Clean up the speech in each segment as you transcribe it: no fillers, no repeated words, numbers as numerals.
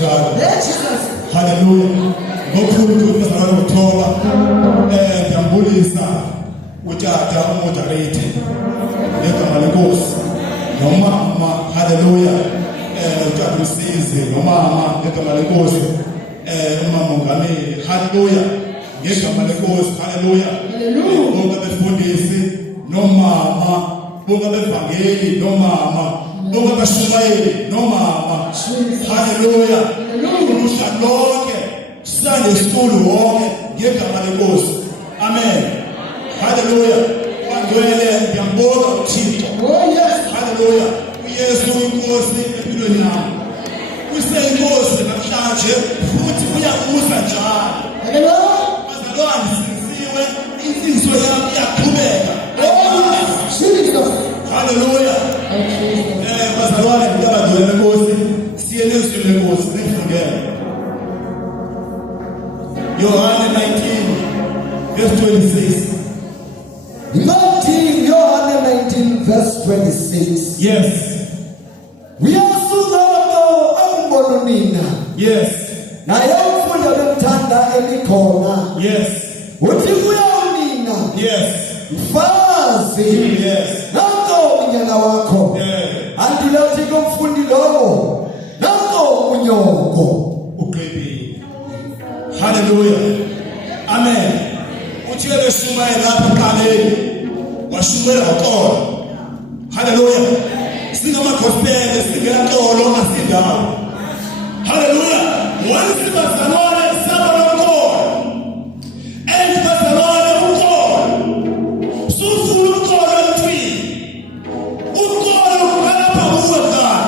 kanjalo. Hallelujah. Ngokhulu besakala ukuthoba ngiyambulisa utata umoderate ngegama lenkosi nomama. Hallelujah. Utata usize nomama ngegama lenkosi umama mongameli. Hallelujah. Ngegama lenkosi. Hallelujah. Bonke befundisi nomama, bonke bevangeli nomama, bonke bashumayeli nomama. Hallelujah. Ulusha lonke Sunday school wonke ngegama lenkosi. Amen. Hallelujah. Bangcwele ngiyambonga uThixo. Oh yes. Hallelujah. uYesu inkosi empilweni yami. Useyinkosi namhlanje futhi uyakuza njalo. Hallelujah. Bazalwane sinziwe, insizwe yami iyaqhubeka. Hallelujah. Bazalwane ngiyabadwela lenkosi, siyele izwi lenkosi nifundele. Yohane 19 verse 26. Yohane 19 verse 26. Yes. Uyasuzato akumbona nina. Yes. Naye umfunda bemthanda elikhona. Yes. Uthi kuya nina. Yes. Mfazi. Yes. Nanko unyana wakho. Yeah. Andilothi kumfundi lowo. Nanko unyoko. Uqebile. Hallelujah. Amen. Uthiyele shumaye lapha eqaleni. Washumela uxolo. Hallelujah. Singama gospel singeqolo asindawo. Hallelujah. Wasibazalwane sabona uxolo. Endibazalwane uxolo. Sufuna uxolo emthini. Uxolo ngapha kuwe kana.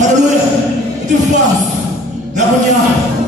Hallelujah. The fast.